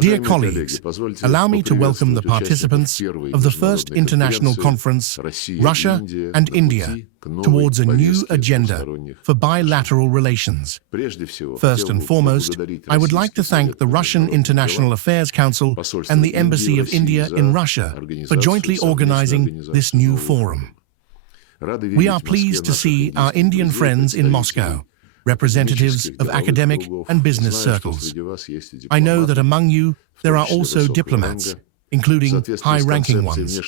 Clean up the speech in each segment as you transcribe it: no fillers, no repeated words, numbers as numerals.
Dear colleagues, allow me to welcome the participants of the first international conference, Russia and India, towards a new agenda for bilateral relations. First and foremost, I would like to thank the Russian International Affairs Council and the Embassy of India in Russia for jointly organizing this new forum. We are pleased to see our Indian friends in Moscow, representatives of academic and business circles. I know that among you there are also diplomats, including high-ranking ones.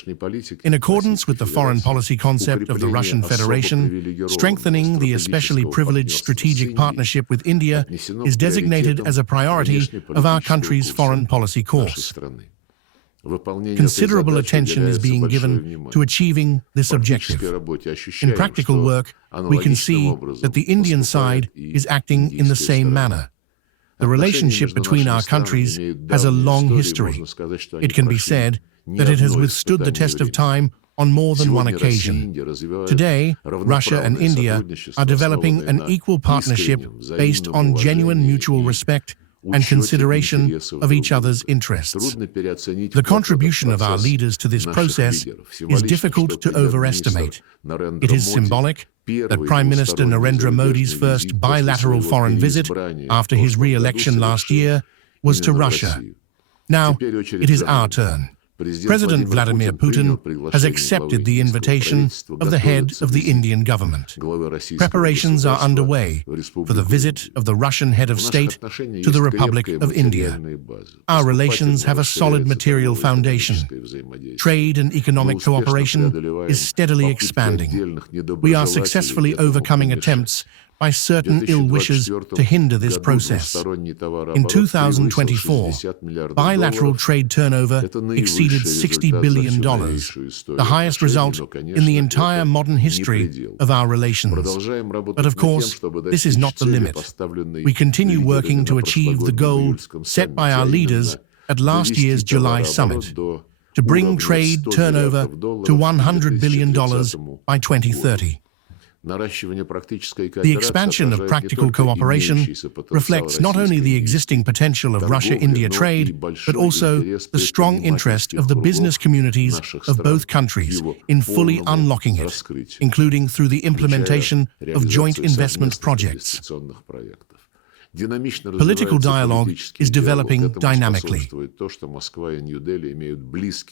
In accordance with the foreign policy concept of the Russian Federation, strengthening the especially privileged strategic partnership with India is designated as a priority of our country's foreign policy course. Considerable attention is being given to achieving this objective. In practical work, we can see that the Indian side is acting in the same manner. The relationship between our countries has a long history. It can be said that it has withstood the test of time on more than one occasion. Today, Russia and India are developing an equal partnership based on genuine mutual respect and consideration of each other's interests. The contribution of our leaders to this process is difficult to overestimate. It is symbolic that Prime Minister Narendra Modi's first bilateral foreign visit after his re-election last year was to Russia. Now, it is our turn. President Vladimir Putin has accepted the invitation of the head of the Indian government. Preparations are underway for the visit of the Russian head of state to the Republic of India. Our relations have a solid material foundation. Trade and economic cooperation is steadily expanding. We are successfully overcoming attempts by certain ill wishers to hinder this process. In 2024, bilateral trade turnover exceeded $60 billion, the highest result in the entire modern history of our relations. But of course, this is not the limit. We continue working to achieve the goal set by our leaders at last year's July summit, to bring trade turnover to $100 billion by 2030. The expansion of practical cooperation reflects not only the existing potential of Russia-India trade, but also the strong interest of the business communities of both countries in fully unlocking it, including through the implementation of joint investment projects. Political dialogue is developing dynamically.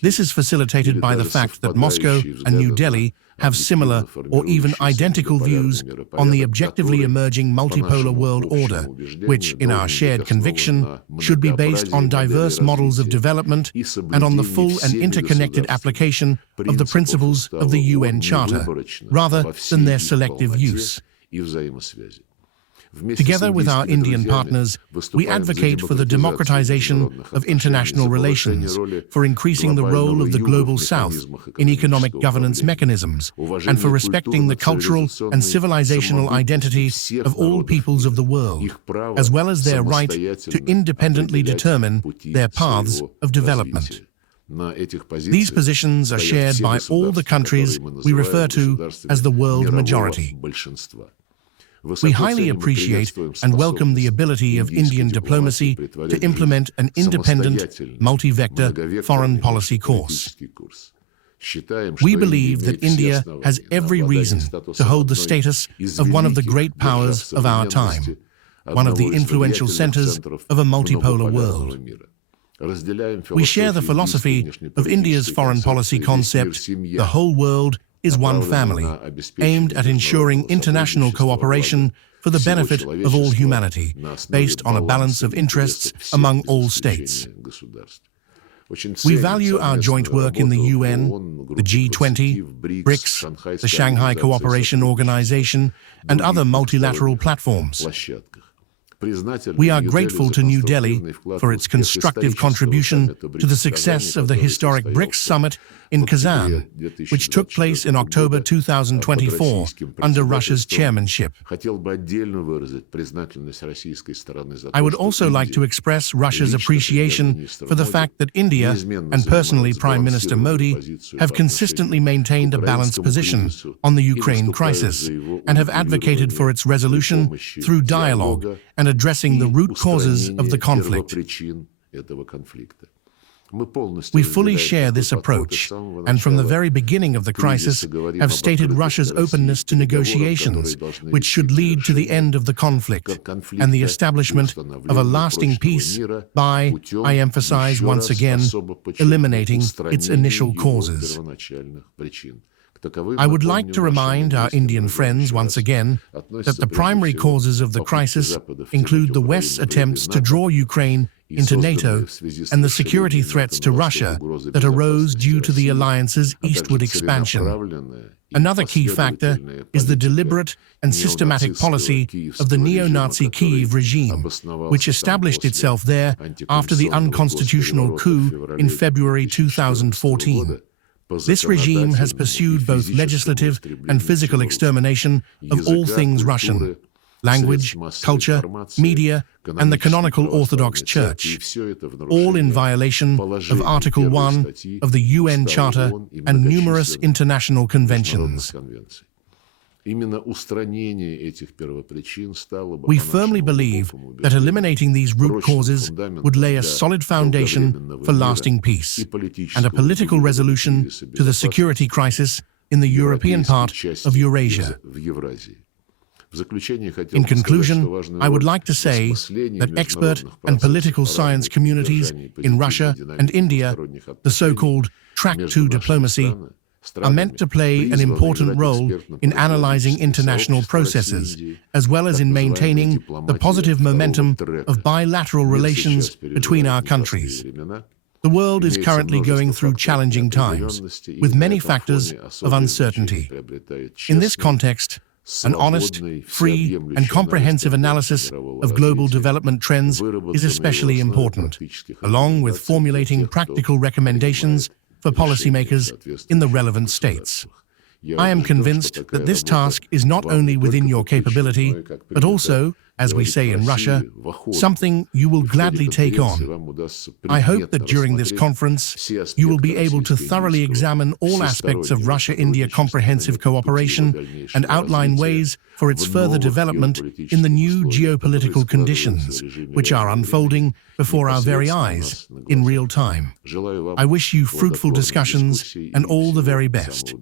This is facilitated by the fact that Moscow and New Delhi have similar or even identical views on the objectively emerging multipolar world order, which, in our shared conviction, should be based on diverse models of development and on the full and interconnected application of the principles of the UN Charter, rather than their selective use. Together with our Indian partners, we advocate for the democratization of international relations, for increasing the role of the Global South in economic governance mechanisms, and for respecting the cultural and civilizational identity of all peoples of the world, as well as their right to independently determine their paths of development. These positions are shared by all the countries we refer to as the world majority. We highly appreciate and welcome the ability of Indian diplomacy to implement an independent, multi-vector foreign policy course. We believe that India has every reason to hold the status of one of the great powers of our time, one of the influential centers of a multipolar world. We share the philosophy of India's foreign policy concept, the whole world is one family, aimed at ensuring international cooperation for the benefit of all humanity, based on a balance of interests among all states. We value our joint work in the UN, the G20, BRICS, the Shanghai Cooperation Organization, and other multilateral platforms. We are grateful to New Delhi for its constructive contribution to the success of the historic BRICS summit in Kazan, which took place in October 2024 under Russia's chairmanship. I would also like to express Russia's appreciation for the fact that India, and personally Prime Minister Modi, have consistently maintained a balanced position on the Ukraine crisis and have advocated for its resolution through dialogue and addressing the root causes of the conflict. We fully share this approach, and from the very beginning of the crisis have stated Russia's openness to negotiations, which should lead to the end of the conflict and the establishment of a lasting peace by, I emphasize once again, eliminating its initial causes. I would like to remind our Indian friends once again that the primary causes of the crisis include the West's attempts to draw Ukraine into NATO and the security threats to Russia that arose due to the alliance's eastward expansion. Another key factor is the deliberate and systematic policy of the neo-Nazi Kyiv regime, which established itself there after the unconstitutional coup in February 2014. This regime has pursued both legislative and physical extermination of all things Russian: language, culture, media, and the canonical Orthodox Church, all in violation of Article 1 of the UN Charter and numerous international conventions. We firmly believe that eliminating these root causes would lay a solid foundation for lasting peace and a political resolution to the security crisis in the European part of Eurasia. In conclusion, I would like to say that expert and political science communities in Russia and India, the so-called track to diplomacy, are meant to play an important role in analyzing international processes, as well as in maintaining the positive momentum of bilateral relations between our countries. The world is currently going through challenging times, with many factors of uncertainty. In this context, an honest, free, and comprehensive analysis of global development trends is especially important, along with formulating practical recommendations for policymakers in the relevant states. I am convinced that this task is not only within your capability, but also, as we say in Russia, something you will gladly take on. I hope that during this conference, you will be able to thoroughly examine all aspects of Russia-India comprehensive cooperation and outline ways for its further development in the new geopolitical conditions, which are unfolding before our very eyes in real time. I wish you fruitful discussions and all the very best.